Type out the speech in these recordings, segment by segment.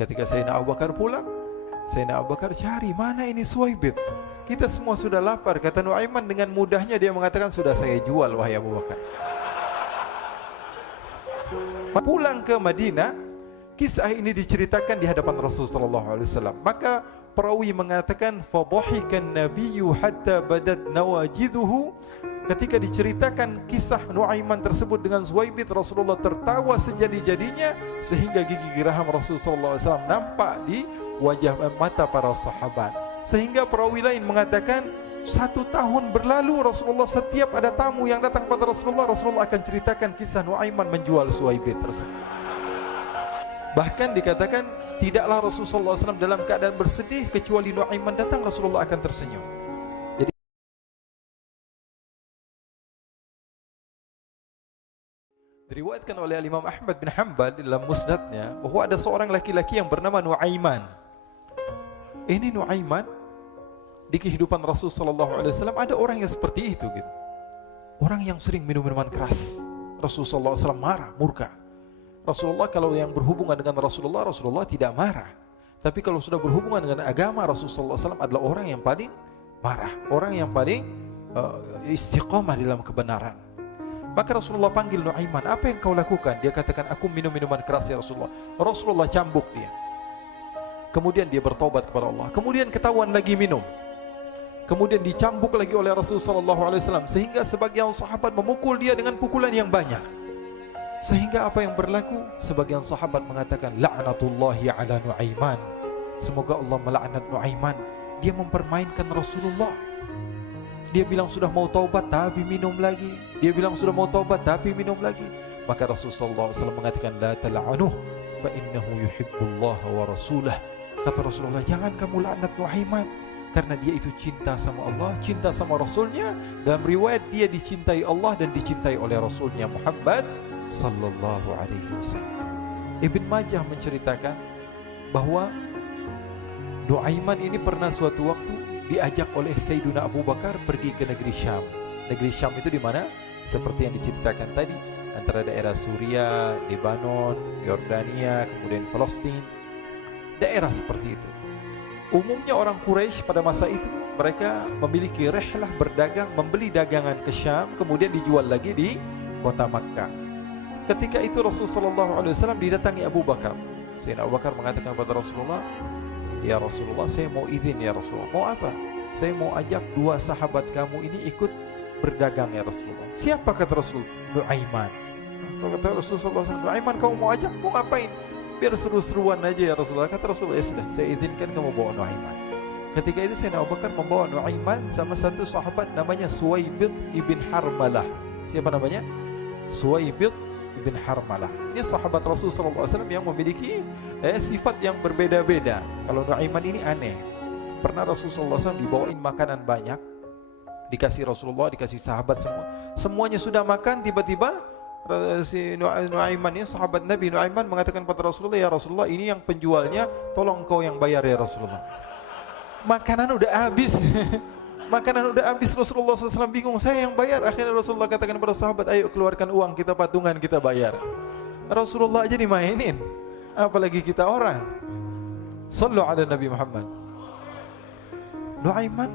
Ketika Sayyidina Abu Bakar pulang, Sayyidina Abu Bakar cari, mana ini Suwaibit? Kita semua sudah lapar. Kata Nuaiman dengan mudahnya dia mengatakan, sudah saya jual wahai Abu Bakar. Pulang ke Madinah, kisah ini diceritakan di hadapan Rasulullah SAW. Maka perawi mengatakan, fadhahikan nabiyyu hatta badat nawajiduhu. Ketika diceritakan kisah Nuaiman tersebut dengan Suwaibit, Rasulullah tertawa sejadi-jadinya sehingga gigi geraham Rasulullah SAW nampak di wajah mata para sahabat. Sehingga perawi lain mengatakan 1 tahun berlalu Rasulullah setiap ada tamu yang datang pada Rasulullah, Rasulullah akan ceritakan kisah Nuaiman menjual Suwaibit tersebut. Bahkan dikatakan tidaklah Rasulullah SAW dalam keadaan bersedih kecuali Nuaiman datang Rasulullah akan tersenyum. Jadi diriwayatkan oleh Imam Ahmad bin Hanbal dalam musnadnya bahwa ada seorang laki-laki yang bernama Nuaiman. Ini Nuaiman di kehidupan Rasulullah SAW ada orang yang seperti itu gitu. Orang yang sering minum minuman keras. Rasulullah SAW marah, murka. Rasulullah kalau yang berhubungan dengan Rasulullah, Rasulullah tidak marah. Tapi kalau sudah berhubungan dengan agama, Rasulullah SAW adalah orang yang paling marah, orang yang paling istiqamah dalam kebenaran. Maka Rasulullah panggil Nuaiman, apa yang kau lakukan? Dia katakan, aku minum minuman keras ya Rasulullah. Rasulullah cambuk dia. Kemudian dia bertobat kepada Allah. Kemudian ketahuan lagi minum. Kemudian dicambuk lagi oleh Rasulullah SAW sehingga sebagian sahabat memukul dia dengan pukulan yang banyak. Sehingga apa yang berlaku? Sebagian sahabat mengatakan, la'natullahi ala Nuaiman. Semoga Allah melaknat Nuaiman. Dia mempermainkan Rasulullah. Dia bilang sudah mau taubat tapi minum lagi. Dia bilang sudah mau taubat tapi minum lagi. Maka Rasulullah SAW mengatakan, la tal'anuh fa innahu yuhibbullaha wa rasulah. Kata Rasulullah, jangan kamu laknat Nuaiman, karena dia itu cinta sama Allah, cinta sama Rasulnya. Dalam riwayat dia dicintai Allah dan dicintai oleh Rasulnya Muhammad sallallahu alaihi wasallam. Ibn Majah menceritakan bahwa Nuaiman ini pernah suatu waktu diajak oleh Sayyidina Abu Bakar pergi ke negeri Syam. Negeri Syam itu di mana? Seperti yang diceritakan tadi, antara daerah Suriah, Lebanon, Yordania, kemudian Palestina. Daerah seperti itu. Umumnya orang Quraisy pada masa itu mereka memiliki rihlah berdagang, membeli dagangan ke Syam, kemudian dijual lagi di kota Makkah. Ketika itu Rasulullah SAW didatangi Abu Bakar. Sayyidina Abu Bakar mengatakan kepada Rasulullah, ya Rasulullah, saya mau izin ya Rasulullah. Mau apa? Saya mau ajak 2 sahabat kamu ini ikut berdagang ya Rasulullah. Siapa? Kata Rasul? Nuaiman. Kata Rasulullah SAW, Nuaiman kamu mau ajak? Mau ngapain? Biar seru-seruan aja ya Rasulullah. Kata Rasulullah, ya sudah, saya izinkan kamu bawa Nuaiman. Ketika itu Sayyidina Abu Bakar membawa Nuaiman sama satu sahabat namanya Suwaibit ibn Harmalah. Siapa namanya? Suwaibit ibn Harmalah. Ini sahabat Rasulullah SAW yang memiliki sifat yang berbeda-beda. Kalau Nuaiman ini aneh. Pernah Rasulullah SAW dibawain makanan banyak, dikasih Rasulullah, dikasih sahabat semua. Semuanya sudah makan, tiba-tiba si Nuaiman ini sahabat Nabi Nuaiman mengatakan kepada Rasulullah, ya Rasulullah, ini yang penjualnya, tolong kau yang bayar ya Rasulullah. Makanan udah habis. Makanan udah habis. Rasulullah SAW bingung, saya yang bayar. Akhirnya Rasulullah katakan kepada sahabat, ayo keluarkan uang, kita patungan, kita bayar. Rasulullah aja dimainin, apalagi kita orang. Sallu ala Nabi Muhammad. Nuaiman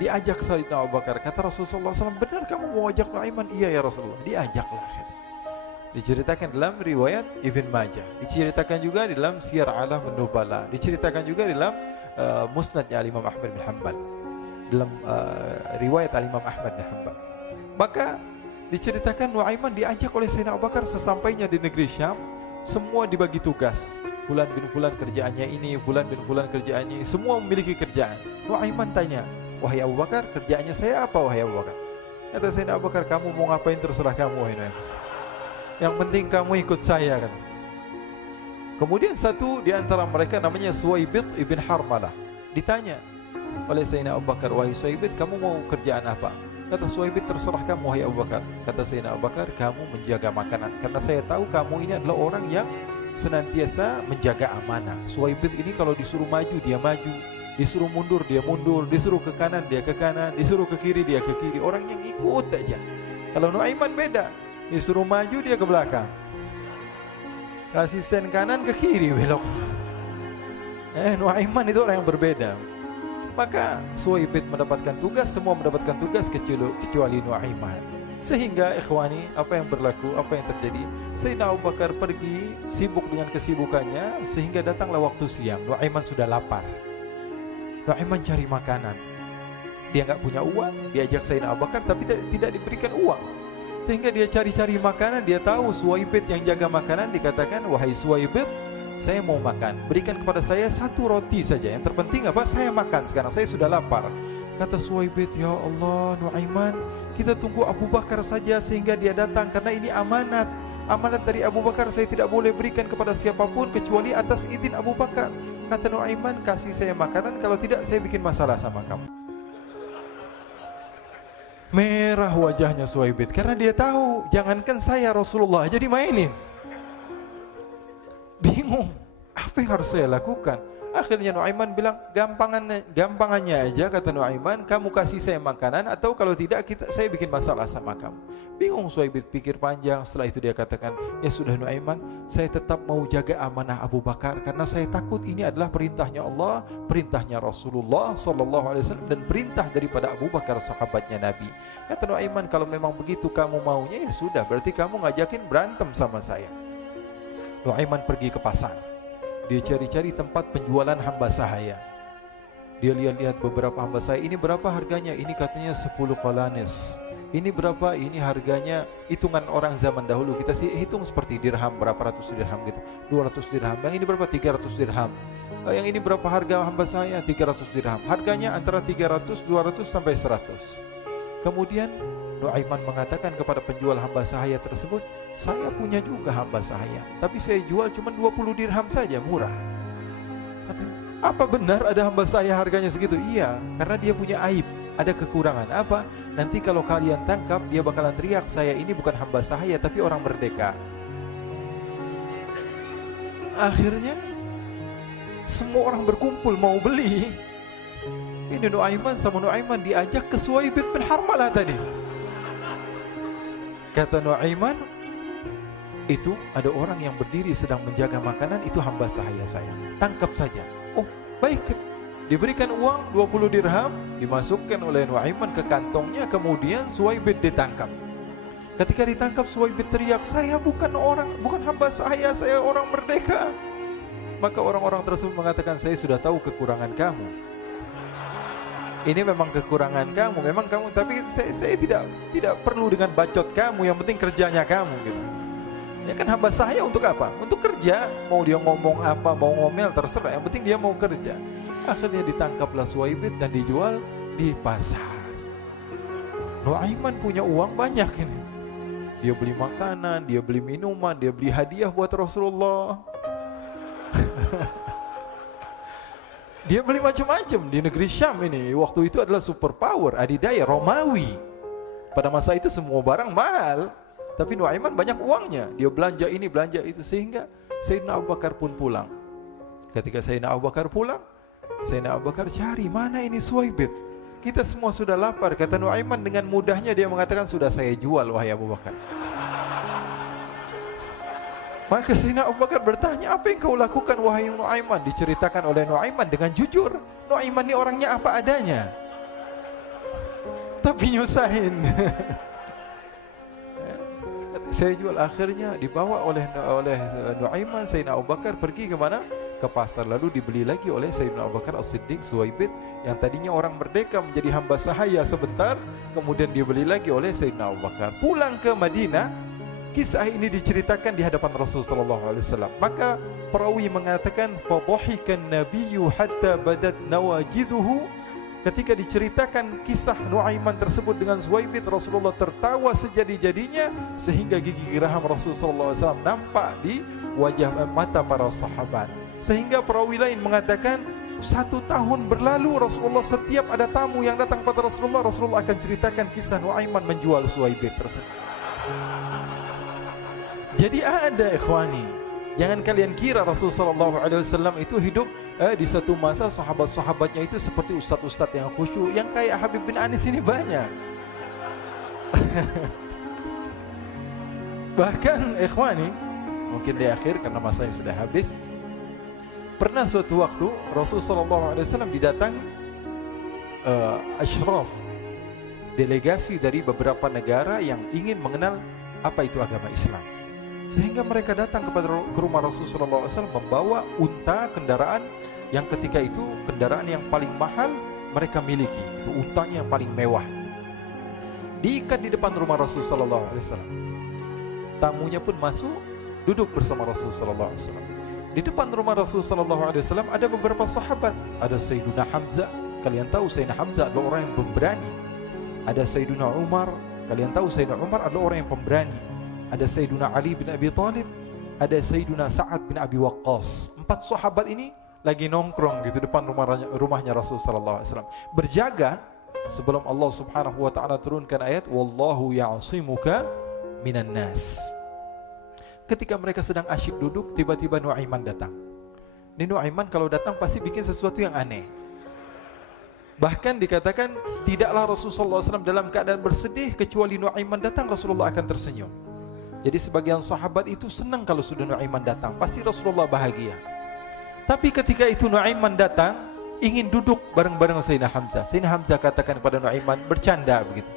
diajak Sayyidina Abu Bakar. Kata Rasulullah SAW, benar kamu mau ajak Nuaiman? Iya ya Rasulullah. Diajaklah akhirnya. Diceritakan dalam riwayat Ibn Majah, diceritakan juga dalam Siyar A'lam An-Nubala, diceritakan juga dalam musnadnya Imam Ahmad bin Hanbal, dalam riwayat Imam Ahmad bin Hanbal. Maka diceritakan Nuaiman diajak oleh Sayyidina Abu Bakar. Sesampainya di negeri Syam, semua dibagi tugas. Fulan bin Fulan kerjaannya ini, Fulan bin Fulan kerjaannya ini, semua memiliki kerjaan. Nuaiman tanya, wahai Abu Bakar, kerjaannya saya apa wahai Abu Bakar? Kata Sayyidina Abu Bakar, kamu mau ngapain terserah kamu wahai Nuaiman. Yang penting kamu ikut saya kan. Kemudian satu di antara mereka namanya Suwaibit ibn Harmalah. Ditanya oleh Sayyidina Abu Bakar, wahai Suwaibit, kamu mau kerjaan apa? Kata Suwaibit, terserah kamu wahai Abu Bakar. Kata Sayyidina Abu Bakar, kamu menjaga makanan, karena saya tahu kamu ini adalah orang yang senantiasa menjaga amanah. Suwaibit ini kalau disuruh maju dia maju, disuruh mundur dia mundur, disuruh ke kanan dia ke kanan, disuruh ke kiri dia ke kiri. Orang yang ikut aja. Kalau Nuaiman beda, disuruh maju dia ke belakang, kasih sen kanan ke kiri belok. Nuaiman itu orang yang berbeda. Maka Suwaibid mendapatkan tugas, semua mendapatkan tugas kecuali Nuaiman. Sehingga ikhwani, apa yang berlaku, apa yang terjadi, Sayyidina Abu Bakar pergi sibuk dengan kesibukannya, sehingga datanglah waktu siang. Nuaiman sudah lapar. Nuaiman cari makanan. Dia nggak punya uang, diajak Sayyidina Abu Bakar tapi tidak diberikan uang. Sehingga dia cari-cari makanan, dia tahu Suwaibid yang jaga makanan, dikatakan, wahai Suwaibid, saya mau makan, berikan kepada saya satu roti saja. Yang terpenting apa? Saya makan sekarang, saya sudah lapar. Kata Suwaibid, ya Allah Nuaiman, kita tunggu Abu Bakar saja sehingga dia datang, karena ini amanat. Amanat dari Abu Bakar, saya tidak boleh berikan kepada siapapun kecuali atas izin Abu Bakar. Kata Nuaiman, kasih saya makanan, kalau tidak saya bikin masalah sama kamu. Merah wajahnya Suwaibid, karena dia tahu, jangankan saya Rasulullah aja dimainin. Bingung, apa yang harus saya lakukan? Akhirnya Nuaiman bilang, gampangannya aja, kata Nuaiman, kamu kasih saya makanan, atau kalau tidak saya bikin masalah sama kamu. Bingung Suwaibid, pikir panjang. Setelah itu dia katakan, ya sudah Nuaiman, saya tetap mau jaga amanah Abu Bakar, karena saya takut ini adalah perintahnya Allah, perintahnya Rasulullah SAW, dan perintah daripada Abu Bakar sahabatnya Nabi. Kata Nuaiman, kalau memang begitu kamu maunya, ya sudah, berarti kamu ngajakin berantem sama saya. Nuaiman pergi ke pasar. Dia cari-cari tempat penjualan hamba sahaya. Dia lihat-lihat beberapa hamba sahaya. Ini berapa harganya? Ini katanya 10 qalanis. Ini berapa? Ini harganya, hitungan orang zaman dahulu. Kita sih hitung seperti dirham, berapa ratus dirham gitu. 200 dirham. Yang ini berapa? 300 dirham. Yang ini berapa harga hamba sahaya? 300 dirham. Harganya antara 300, 200 sampai 100. Kemudian Nuaiman mengatakan kepada penjual hamba sahaya tersebut, saya punya juga hamba sahaya, tapi saya jual cuma 20 dirham saja, murah. Katanya, apa benar ada hamba sahaya harganya segitu? Iya, karena dia punya aib, ada kekurangan. Apa? Nanti kalau kalian tangkap, dia bakalan teriak, saya ini bukan hamba sahaya tapi orang merdeka. Akhirnya semua orang berkumpul mau beli. Ini Nuaiman sama Nuaiman diajak ke Suwaibid bin Harmalah tadi. Kata Nuaiman, itu ada orang yang berdiri sedang menjaga makanan, itu hamba sahaya saya, tangkap saja. Oh baik, diberikan uang 20 dirham, dimasukkan oleh Nuaiman ke kantongnya, kemudian Suwaibid ditangkap. Ketika ditangkap, Suwaibid teriak, saya bukan hamba sahaya, saya orang merdeka. Maka orang-orang tersebut mengatakan, saya sudah tahu kekurangan kamu. Ini memang kekurangan kamu, memang kamu, tapi saya tidak perlu dengan bacot kamu, yang penting kerjanya kamu gitu. Ya kan hamba sahaya untuk apa? Untuk kerja, mau dia ngomong apa, mau ngomel terserah, yang penting dia mau kerja. Akhirnya ditangkaplah Suwaibid dan dijual di pasar. Nuaiman punya uang banyak ini. Dia beli makanan, dia beli minuman, dia beli hadiah buat Rasulullah. Dia beli macam-macam di negeri Syam ini. Waktu itu adalah superpower, adidaya, Romawi. Pada masa itu semua barang mahal, tapi Nuaiman banyak uangnya. Dia belanja ini, belanja itu, sehingga Sayyidina Abu Bakar pun pulang. Ketika Sayyidina Abu Bakar pulang, Sayyidina Abu Bakar cari, mana ini Suwaibid? Kita semua sudah lapar. Kata Nuaiman dengan mudahnya dia mengatakan, sudah saya jual wahai Abu Bakar. Maka Sayyidina Abu Bakar bertanya, apa yang kau lakukan wahai Nuaiman? Diceritakan oleh Nuaiman dengan jujur. Nuaiman ini orangnya apa adanya, tapi nyusahin. Saya jual. Akhirnya dibawa oleh Nuaiman, Sayyidina Abu Bakar pergi ke mana? Ke pasar. Lalu dibeli lagi oleh Sayyidina Abu Bakar As-Siddiq, Suwaibid, yang tadinya orang merdeka menjadi hamba sahaya sebentar, kemudian dibeli lagi oleh Sayyidina Abu Bakar. Pulang ke Madinah, kisah ini diceritakan di hadapan Rasulullah SAW. Maka perawi mengatakan, fadhahikan nabiyyu hatta badat nawajiduhu. Ketika diceritakan kisah Nuaiman tersebut dengan Suwaibid, Rasulullah tertawa sejadi-jadinya sehingga gigi geraham Rasulullah SAW nampak di wajah mata para sahabat. Sehingga perawi lain mengatakan, 1 tahun berlalu Rasulullah, setiap ada tamu yang datang pada Rasulullah akan ceritakan kisah Nuaiman menjual Suwaibid tersebut. Jadi ada ikhwani, jangan kalian kira Rasulullah SAW itu hidup di satu masa sahabat-sahabatnya itu seperti ustadz-ustadz yang khusyuk, yang kayak Habib bin Anis ini banyak. Bahkan ikhwani, mungkin di akhir karena masanya sudah habis, Pernah suatu waktu Rasulullah SAW didatangi asyraf, delegasi dari beberapa negara yang ingin mengenal apa itu agama Islam. Sehingga mereka datang ke rumah Rasulullah SAW membawa unta, kendaraan yang ketika itu kendaraan yang paling mahal mereka miliki. Itu untanya yang paling mewah. Diikat di depan rumah Rasulullah SAW. Tamunya pun masuk, duduk bersama Rasulullah SAW. Di depan rumah Rasulullah SAW ada beberapa sahabat. Ada Sayyiduna Hamzah. Kalian tahu Sayyidina Hamzah adalah orang yang pemberani. Ada Sayyiduna Umar. Kalian tahu Sayyidina Umar adalah orang yang pemberani. Ada Sayyiduna Ali bin Abi Thalib. Ada Sayyiduna Sa'ad bin Abi Waqqas. 4 sahabat ini lagi nongkrong gitu depan rumahnya Rasulullah SAW. Berjaga sebelum Allah Subhanahu wa taala turunkan ayat wallahu ya'simuka minan nas. Ketika mereka sedang asyik duduk, tiba-tiba Nuaiman datang. Ini Nuaiman kalau datang pasti bikin sesuatu yang aneh. Bahkan dikatakan tidaklah Rasulullah SAW dalam keadaan bersedih kecuali Nuaiman datang, Rasulullah akan tersenyum. Jadi sebagian sahabat itu senang kalau sudah Nuaiman datang, pasti Rasulullah bahagia. Tapi ketika itu Nuaiman datang, ingin duduk bareng-bareng Sayyidina Hamzah. Sayyidina Hamzah katakan kepada Nuaiman, bercanda begitu.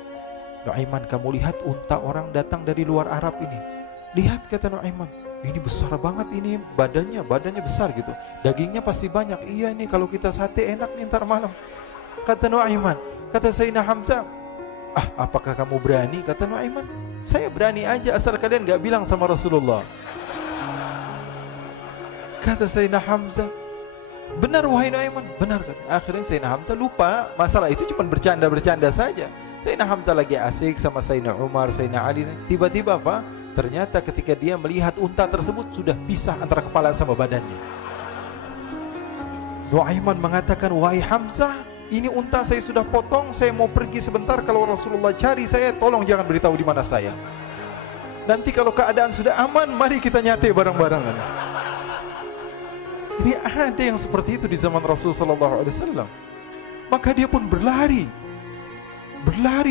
Nuaiman, kamu lihat unta orang datang dari luar Arab ini. Lihat, kata Nuaiman, ini besar banget, ini badannya besar gitu. Dagingnya pasti banyak. Iya nih kalau kita sate enak nih ntar malam. Kata Nuaiman. Kata Sayyidina Hamzah, apakah kamu berani? Kata Nuaiman, saya berani aja asal kalian gak bilang sama Rasulullah. Kata Sayyidina Hamzah, benar wahai Nuaiman, benar. Akhirnya Sayyidina Hamzah lupa masalah itu, cuma bercanda-bercanda saja. Sayyidina Hamzah lagi asik sama Sayyidina Umar, Sayyidina Ali. Tiba-tiba apa? Ternyata ketika dia melihat unta tersebut sudah pisah antara kepala sama badannya. Nuaiman mengatakan, wahai Hamzah, ini unta saya sudah potong, saya mau pergi sebentar. Kalau Rasulullah cari saya, tolong jangan beritahu di mana saya. Nanti kalau keadaan sudah aman, mari kita nyate bareng-barengan. Ini ada yang seperti itu di zaman Rasulullah SAW. Maka dia pun berlari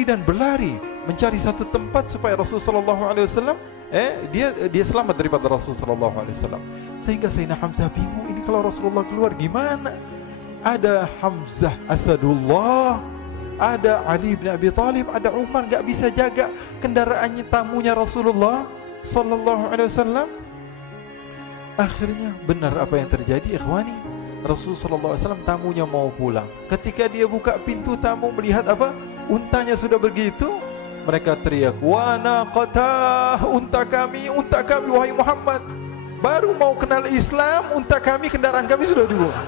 dan berlari mencari satu tempat supaya Rasulullah SAW dia selamat daripada Rasulullah SAW. Sehingga Sayyidina Hamzah bingung, ini kalau Rasulullah keluar gimana? Ada Hamzah Asadullah, ada Ali bin Abi Thalib, ada Umar, gak bisa jaga kendaraannya tamunya Rasulullah Sallallahu Alaihi Wasallam. Akhirnya benar apa yang terjadi, ikhwani. Rasulullah Sallallahu Alaihi Wasallam tamunya mau pulang. Ketika dia buka pintu tamu melihat apa? Untanya sudah begitu. Mereka teriak, wa naqatah, unta kami wahai Muhammad. Baru mau kenal Islam, unta kami, kendaraan kami sudah dibuang.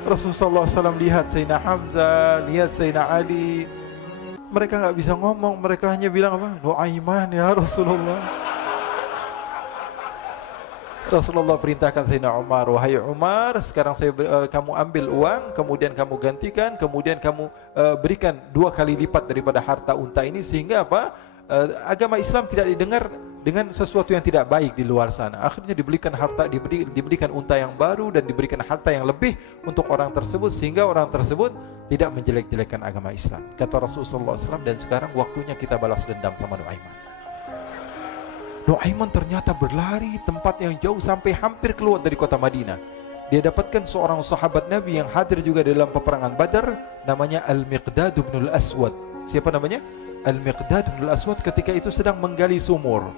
Rasulullah SAW lihat Sayyidina Hamzah, lihat Sayyidina Ali. Mereka gak bisa ngomong, mereka hanya bilang apa? Nuaiman ya Rasulullah. Rasulullah perintahkan Sayyidina Umar, wahai Umar, sekarang kamu ambil uang, kemudian kamu gantikan, kemudian kamu berikan 2 kali lipat daripada harta unta ini, sehingga apa? Agama Islam tidak didengar dengan sesuatu yang tidak baik di luar sana. Akhirnya diberikan harta, diberikan unta yang baru dan diberikan harta yang lebih untuk orang tersebut, sehingga orang tersebut tidak menjelek-jelekan agama Islam. Kata Rasulullah SAW, dan sekarang waktunya kita balas dendam sama Nuaiman. Nuaiman ternyata berlari tempat yang jauh sampai hampir keluar dari kota Madinah. Dia dapatkan seorang sahabat Nabi yang hadir juga dalam peperangan Badar, namanya Al-Miqdad bin Al-Aswad. Siapa namanya? Al-Miqdad bin Al-Aswad ketika itu sedang menggali sumur.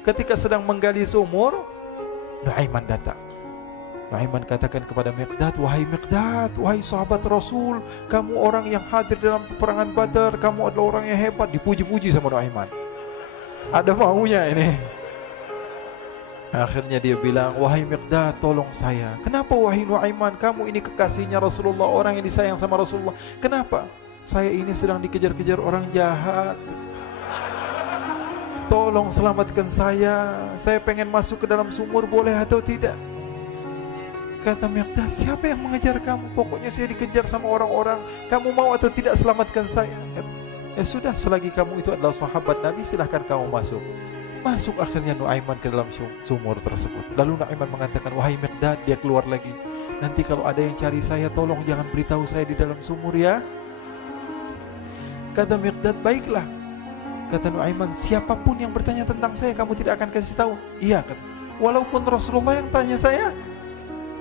Ketika sedang menggali sumur, Nuaiman datang. Nuaiman katakan kepada Miqdad, wahai Miqdad, wahai sahabat Rasul, kamu orang yang hadir dalam peperangan Badar, kamu adalah orang yang hebat. Dipuji-puji sama Nuaiman. Ada maunya ini. Akhirnya dia bilang, wahai Miqdad, tolong saya. Kenapa wahai Nuaiman, kamu ini kekasihnya Rasulullah, orang yang disayang sama Rasulullah. Kenapa? Saya ini sedang dikejar-kejar orang jahat. Tolong selamatkan saya. Saya pengen masuk ke dalam sumur, boleh atau tidak? Kata Miqdad, siapa yang mengejar kamu? Pokoknya saya dikejar sama orang-orang. Kamu mau atau tidak selamatkan saya? Ya sudah, selagi kamu itu adalah sahabat Nabi, silahkan kamu masuk. Masuk akhirnya Nuaiman ke dalam sumur tersebut. Lalu Nuaiman mengatakan, wahai Miqdad, dia keluar lagi. Nanti kalau ada yang cari saya, tolong jangan beritahu saya di dalam sumur ya. Kata Miqdad, baiklah. Kata Nuaiman, siapapun yang bertanya tentang saya, kamu tidak akan kasih tahu? Iya, kata. Walaupun Rasulullah yang tanya saya,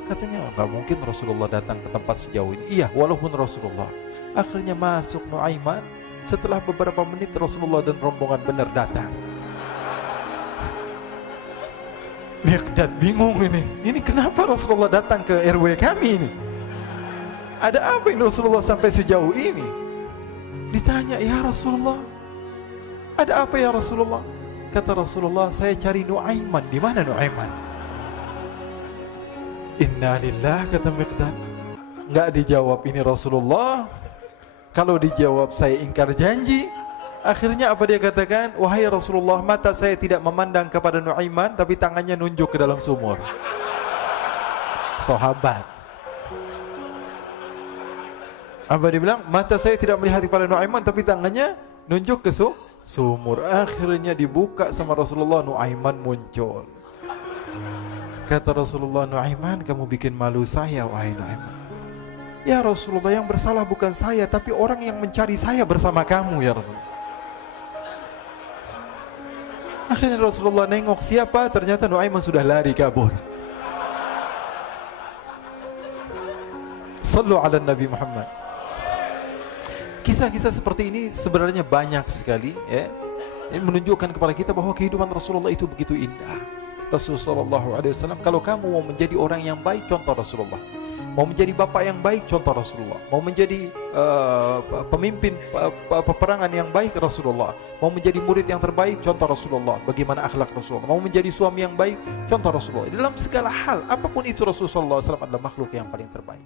Katanya nggak mungkin Rasulullah datang ke tempat sejauh ini. Iya, walaupun Rasulullah. Akhirnya masuk Nuaiman. Setelah beberapa menit Rasulullah dan rombongan benar datang. Miqdad bingung ini. Ini kenapa Rasulullah datang ke RW kami ini? Ada apa ini Rasulullah sampai sejauh ini? Ditanya, ya Rasulullah, ada apa ya Rasulullah? Kata Rasulullah, saya cari Nuaiman. Di mana Nuaiman? Inna lillah, kata Miqdad. Nggak dijawab ini Rasulullah. Kalau dijawab saya ingkar janji. Akhirnya apa dia katakan? Wahai Rasulullah, mata saya tidak memandang kepada Nuaiman, tapi tangannya nunjuk ke dalam sumur. Sahabat. Apa dia bilang? Mata saya tidak melihat kepada Nuaiman, tapi tangannya nunjuk ke sumur. Akhirnya dibuka sama Rasulullah, Nuaiman muncul. Kata Rasulullah, Nuaiman, kamu bikin malu saya, wahai Nuaiman. Ya Rasulullah, yang bersalah bukan saya, tapi orang yang mencari saya bersama kamu, ya Rasulullah. Akhirnya Rasulullah nengok siapa, ternyata Nuaiman sudah lari kabur. Sallu ala Nabi Muhammad. Kisah-kisah seperti ini sebenarnya banyak sekali, ya. Ini menunjukkan kepada kita bahwa kehidupan Rasulullah itu begitu indah. Rasulullah SAW, kalau kamu mau menjadi orang yang baik, contoh Rasulullah. Mau menjadi bapak yang baik, contoh Rasulullah. Mau menjadi pemimpin peperangan yang baik, Rasulullah. Mau menjadi murid yang terbaik, contoh Rasulullah. Bagaimana akhlak Rasulullah. Mau menjadi suami yang baik, contoh Rasulullah. Dalam segala hal, apapun itu Rasulullah SAW adalah makhluk yang paling terbaik.